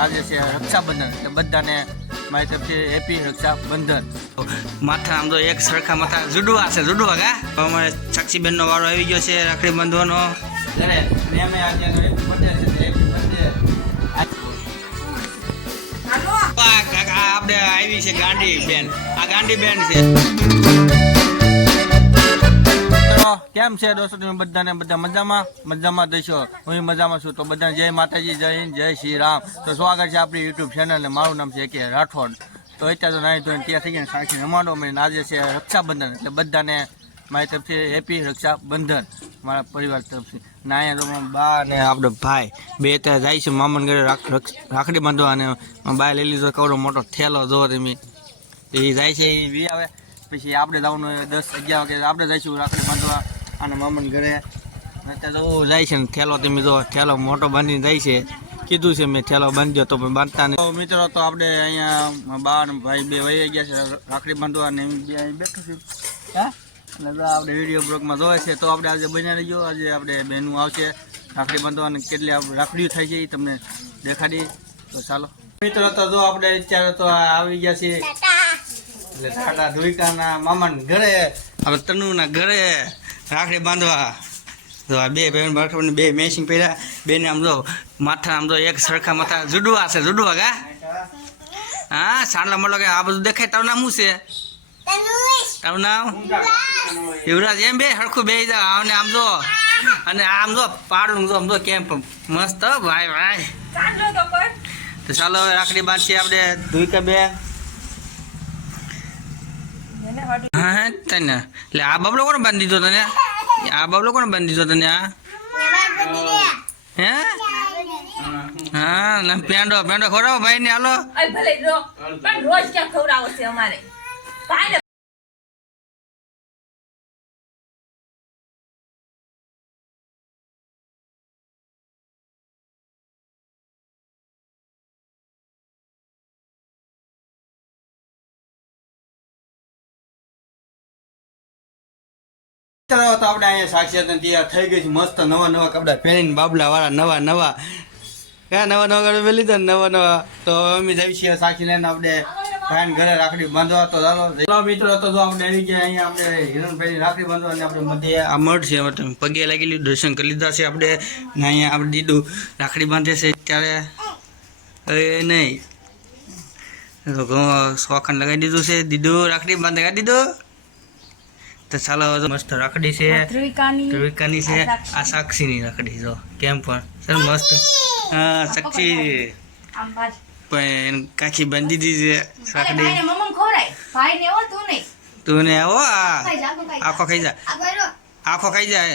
આજે છે રક્ષાબંધન, એટલે બધાને મારી તરફથી હેપી રક્ષાબંધન. માથા આમ તો એક સરખા માથા જુડવા છે, જુડવા કા અમારે સાક્ષીબેનનો વારો આવી ગયો છે રાખડી બાંધવાનો. ઘરે ને અમે આજે હેપી બર્થડે છે, હેપી બર્થડે. આપણે આવી છે ગાંડી બેન, આ ગાંડી બેન છે. કેમ છે દોસ્તો, તમે બધાને બધા મજામાં દઈશો? હું મજામાં છું. તો બધાને જય માતાજી, જય હિન્દ, જય શ્રી રામ. તો સ્વાગત છે આપણી યુટ્યુબ ચેનલ ને. મારું નામ છે કે રાઠોડ. તો અત્યારે તો નાહી ધોઈને ત્યાં થઈ ગયા સાક્ષી રમાડો મને. આજે છે રક્ષાબંધન, એટલે બધાને મારી તરફથી હેપી રક્ષાબંધન મારા પરિવાર તરફથી. ને અહીંયા તો બા અને આપણો ભાઈ બે ત્યાં જાય છે મામાને ઘરે રાખડી બાંધવા. અને બાએ લઈ લીધો કવડો મોટો થેલો જો તમે, એ જાય છે એ વી આવે. પછી આપણે જવાનું 10-11 વાગે આપણે જઈશું રાખડી બાંધવા અને મામાને ઘરે. અત્યારે તો જાય છે ને થેલો તમે જો, થેલો મોટો બાંધીને જાય છે. કીધું છે મેં થેલો બાંધ્યો તો પણ બાંધતા નહીં. તો મિત્રો તો આપણે અહીંયા બા અને ભાઈ બે વહી ગયા છે રાખડી બાંધવા, અને બે અહીં બેઠું છું. હા, એટલે આપણે વિડીયો બ્લોગમાં જોવે છે. તો આપણે આજે બન્યા રહીજો. આજે આપણે બહેનું આવશે રાખડી બાંધવા, અને કેટલી રાખડીઓ થાય છે એ તમને દેખાડી. તો ચાલો મિત્રો, તો જો આપણે અત્યારે તો આવી ગયા છીએ એટલે ટાટા ધોઈકાના મામાના ઘરે, આપણે તનુના ઘરે રાખડી બાંધવા. તો આ બે બહેન બાળકોને બે મેચિંગ પહેર્યા. બેને આમ જો માથા આમ તો એક સરખા માથા જુડવા છે, જુડવા કા હા સાંડલા મળો કે આ બધું દેખાય. તારું નામ શું છે? તારું નામ યુવરાજ. એમ બે હરખું બે જાવ આવને આમ જો, અને આમ જો પાડું જો આમ જો કેમ મસ્ત ભાઈ ભાઈ. તો ચાલો હવે રાખડી બાંધીએ આપણે ધોઈકા બે. હા તને એટલે આ બાબલો કોને બાંધી દીધો તને? આ બાબલો કોને બાંધી દીધો તને? આ હે હા ના પેંડો પેંડો ખવડાવો ભાઈ ને. હાલો રોજ ક્યાં ખવડાવો છે અમારે. તો આપણે અહીંયા સાક્ષાત તૈયાર થઈ ગઈ છે મસ્ત. નવા કપડા પહેરીને બાબલા વાળા નવા કપડા પહેરી લીધા નવા. તો અમે જઈએ છીએ સાક્ષી લઈને આપણે ભાઈને ઘરે રાખડી બાંધવા. તો ચાલો મિત્રો, તો જો આપણે આવી ગયા અહીંયા આપણે હિરણભાઈ રાખડી બાંધવા. અને આપણે મધ્ય આ મઢ છે, પગે લાગી લીધું, દર્શન કરી લીધા છે આપણે. ને અહીંયા આપણે દીધું રાખડી બાંધે છે ત્યારે નહીં શોખન લગાવી દીધું છે. દીધું રાખડી બાંધે દીધું. તો ચાલો મસ્ત રાખડી છે, ધ્રુવિકાની છે. આ સાક્ષીની રાખડી જો કેમ પણ સર મસ્ત. હા સાક્ષી પણ કાકી બાંધી દીધી છે રાખડી. તું ને આવો આખો ખાઈ જા.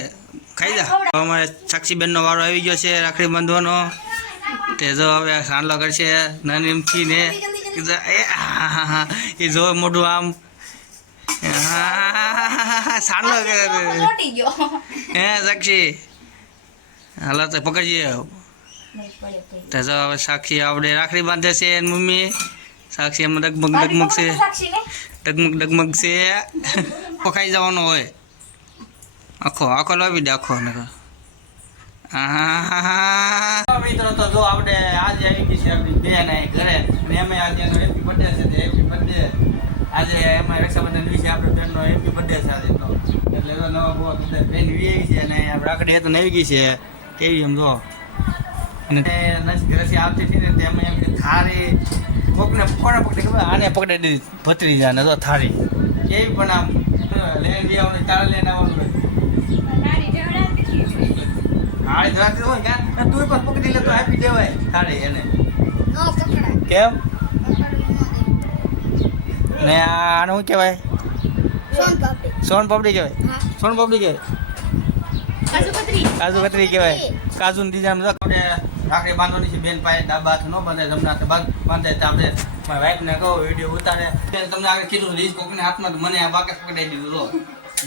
અમારે સાક્ષીબેનનો વારો આવી ગયો છે રાખડી બાંધવાનો. તે જો હવે સાંડલો કરશે નાની એમથી ને એ જો મોઢું આમ સાંડલો હે સાક્ષી. હાલો તો પકડીએ. તો હવે સાક્ષી આપણે રાખડી બાંધે છે મમ્મી. સાક્ષી એમાં ડગમગ છે. ખાઈ જવાનો હોય આખો લાવી દે આખો. મિત્રો તો જો આપણે આજે આવી ગઈ છે આપણી બેન ઘરે, અને એમાં આજે હેપી બર્થડે છે. હેપી બર્થડે આજે એમાં રક્ષાબંધન વિશે આપણે બેનનો હેપી બર્થડે છે આજે. તો એટલે તો નવા બહુ બધા બેન વી આવી છે, અને રાખડી તો નવી ગઈ છે કેવી એમ જો. અને ઘરેથી આવતી હતી ને તેમાં એમ કે થાળી કોકને પકડે ખબર આને પકડી દીધી ભત્રી જાય ને તો થાળી કેવી પણ આમ લઈને આવવાનું તારે લઈને આવવાનું થાળી ધરાતી હોય કે તું પણ પકડી લે તો આપી દેવાય થાળી એને. કેમ ને આને શું કહેવાય? સોન પાપડી કહેવાય. સોન પાપડી કહેવાય, કાજુ કતરી કહેવાય. કાજુ ને દીધા આપણે રાખડી બાંધવાની છે બેન પાસે. ડાબા હાથ ન બાંધે, તમને બાંધે તો આપણે મારા વાઈફને કહો વિડીયો ઉતારે. તમને આગળ કીધું લીઝ કોકને હાથમાં તો મને આ બાકસ પકડાઈ દીધું. લો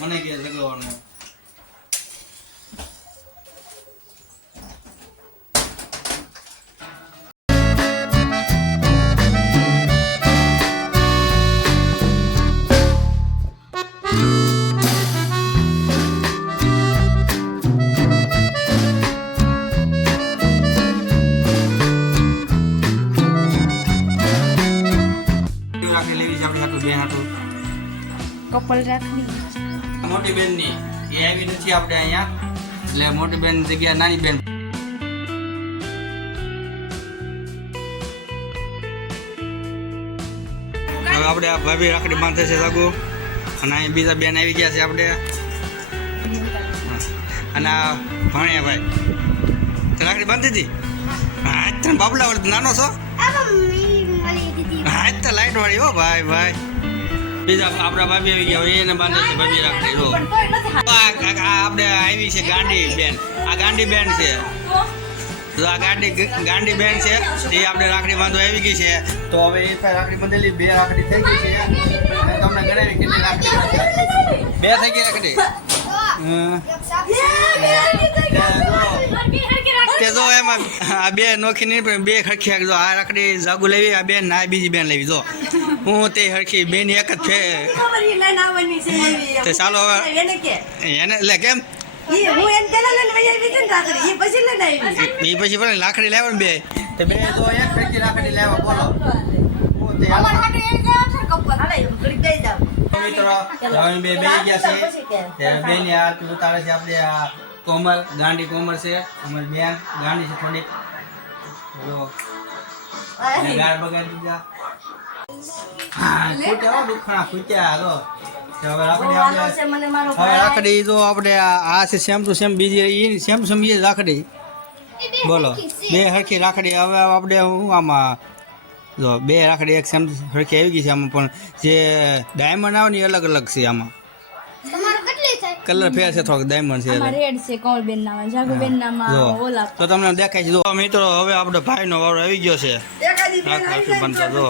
મને કે જગવાનું. આપણી બેન હતું કપલ રાખવી મોટી બેન ની એ આવી નથી આપણે અહીંયા એટલે મોટી બેન જગ્યા નાની બેન હવે આપણે આ ભાભી રાખડી બાંધે છે સાગુ અને અહીં બીજા બેન આવી ગયા છે આપણે અને આ ભાણિયા ભાઈ તે રાખડી બાંધી હતી હા તને બાબલા વળી નાનો છો હા તો લાઈટ વાળી હો ભાઈ ભાઈ બીજા આપણા ભાભી આવી ગયા હોય એને બાંધે છે ભાભી રાખડી જો આ આપણે આવી છે ગાંડી બેન આ ગાંડી બેન છે તો આ ગાંડી બેન છે એ આપણે રાખડી બાંધવા આવી ગઈ છે તો હવે એ રાખડી બાંધેલી બે રાખડી થઈ ગઈ છે મેં તમને ગણાવી કેટલી રાખડી બે થઈ ગઈ રાખડી તે જો એમાં આ બે નોખી નહીં પણ બે ખરખી જો આ રાખડી જાગુ લેવી આ બેન ના બીજી બેન લેવી જો હું તે હરખી બેન એક જ ફે તે ચાલો હવે એને લે કેમ એ પછી પણ લાકડી લેવા ને બે તે બે તો એક ફેંકી લાકડી લેવા બોલો મિત્રો બે ગયા છે બે ની આરતી ઉતારે છે આપણે આ કોમલ ગાંડી કોમલ છે અમારી બેન ગાંડી છે થોડીક જો ગાળ બગાડી દીધા હા ફૂટ્યા દુખણા ફૂટ્યા હાલો હવે રાખડી જો આપણે આ છે સેમ ટુ સેમ બીજી સેમ સેમ એ રાખડી બોલો બે હરખી રાખડી હવે આપણે હું આમાં જો બે રાખડી એક સેમ હરખી આવી ગઈ છે આમાં પણ જે ડાયમંડ આવે ને એ અલગ અલગ છે આમાં કલર ફેર છે થોડોક ડાયમંડ છે રેડ છે કોમલબેન નામાં જાગુબેન નામાં ઓલા તો તમને દેખાય છે જો મિત્રો હવે આપણે ભાઈનો વારો આવી ગયો છે રાખડી બનતા જો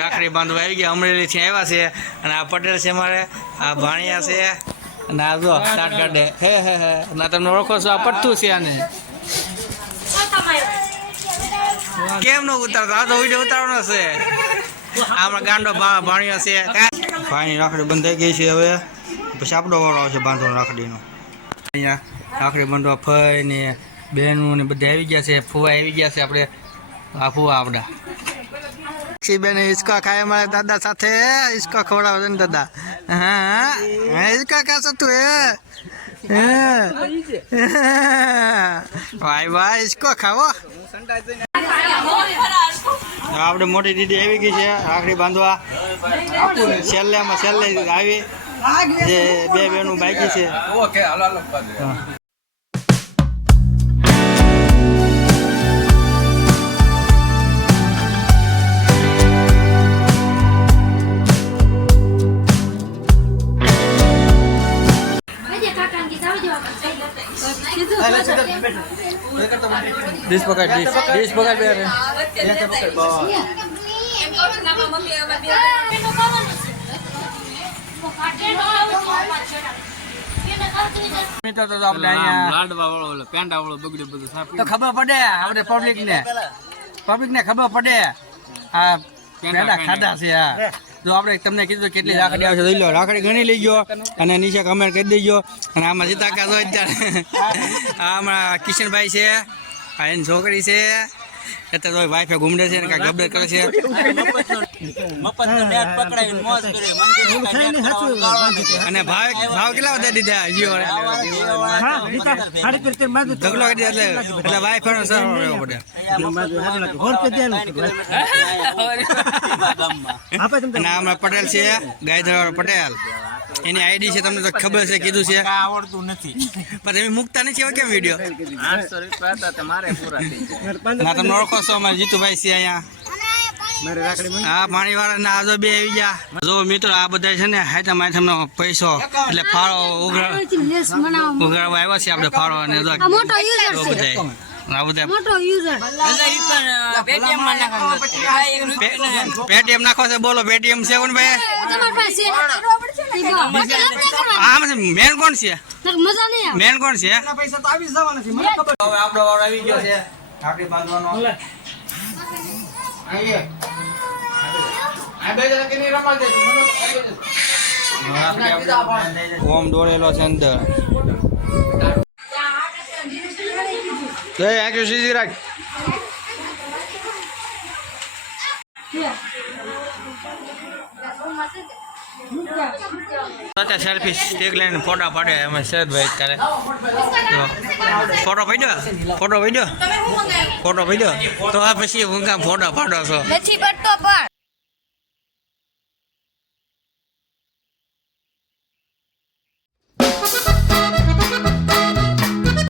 રાખડી બાંધવા આવી ગયા અમરેલી થી આવ્યા છે અને આ પટેલ છે મારે આ ભાણિયા છે અને આ જો સાત કાઢે હે ના તમને ઓળખો છો આ પટ્ટું છે આને કેમ નો ઉતારતો આ તો વિડીયો ઉતારવાનો છે આમાં ગાંડો ભાણિયો છે ભાઈની રાખડી બંધાઈ ગઈ છે હવે પછી આપણો વાળો આવશે બાંધવાનો રાખડીનો અહીંયા રાખડી બાંધવા ફઈ ને બહેનો ને બધા આવી ગયા છે ફુવા આવી ગયા છે આપણે આ ફુવા આપડા બેન હિસકા ખાય મારે દાદા સાથે હિસકા ખવડાવે છે ને દાદા હા હિસકા ખાશો તું ભાઈ ભાઈ હિસકો ખાવો આપણે મોટી દીદી આવી ગઈ છે રાખડી બાંધવા છેલ્લે આવી જે બે બેનું બાકી છે ડીશ પકડ ડીશ પકડ બે રે તો ખબર પડે આપણે પબ્લિક ને ખબર પડે આ પેંડા ખાધા છે આ જો આપણે તમને કીધું કેટલી રાખડી આવશે લઈ લો રાખડી ઘણી લઈ ગયો અને નીચે કમેન્ટ કરી દેજો અને આમાં સીતાકા જો અત્યારે આ હમણાં કિશનભાઈ છે આ એની છોકરી છે અત્યારે તો વાઈફે ઘૂમડે છે ને કાંઈ ગબ્બર કરે છે અને ભાવ કેટલા બધા દીધા જીઓ ઢગલો કરી દીધા એટલે વાઈફ સારો પડે અને હમણાં પટેલ છે ગાયધર પટેલ એની આઈડી છે તમને તો ખબર છે કીધું છે આવડતું નથી પણ તમે મૂકતા નથી હવે કેમ વિડીયો 800 રૂપિયા તમારે પૂરા થઈ જાય ના તમે ઓળખો છો અમારે જીતુભાઈ છે અહીંયા હા પાણી વાળા ના આજો બે આવી ગયા જો મિત્રો આ બધા છે ને હાઈટમ આઈટમનો પૈસો એટલે ફાળો ઉગાડવા આવ્યા છે આપણે ફાળો અને બધા આ બધા મોટો યુઝર પેટીએમ નાખો છે બોલો પેટીએમ છે કોણ ભાઈ તમારી પાસે આમ મેન કોણ છે મજા નહીં મેન કોણ છે હવે આપણો વાળો આવી ગયો છે રાખડી બાંધવાનો ઓમ દોડેલો છે અંદર આખી સીધી રાખ સેલ્ફી સ્ટિક લઈને ફોટા પાડે અમે શરદભાઈ કરે ફોટો પડ્યો ફોટો પડ્યો તો આ પછી હું કામ ફોટા પાડો છો નથી પડતો પણ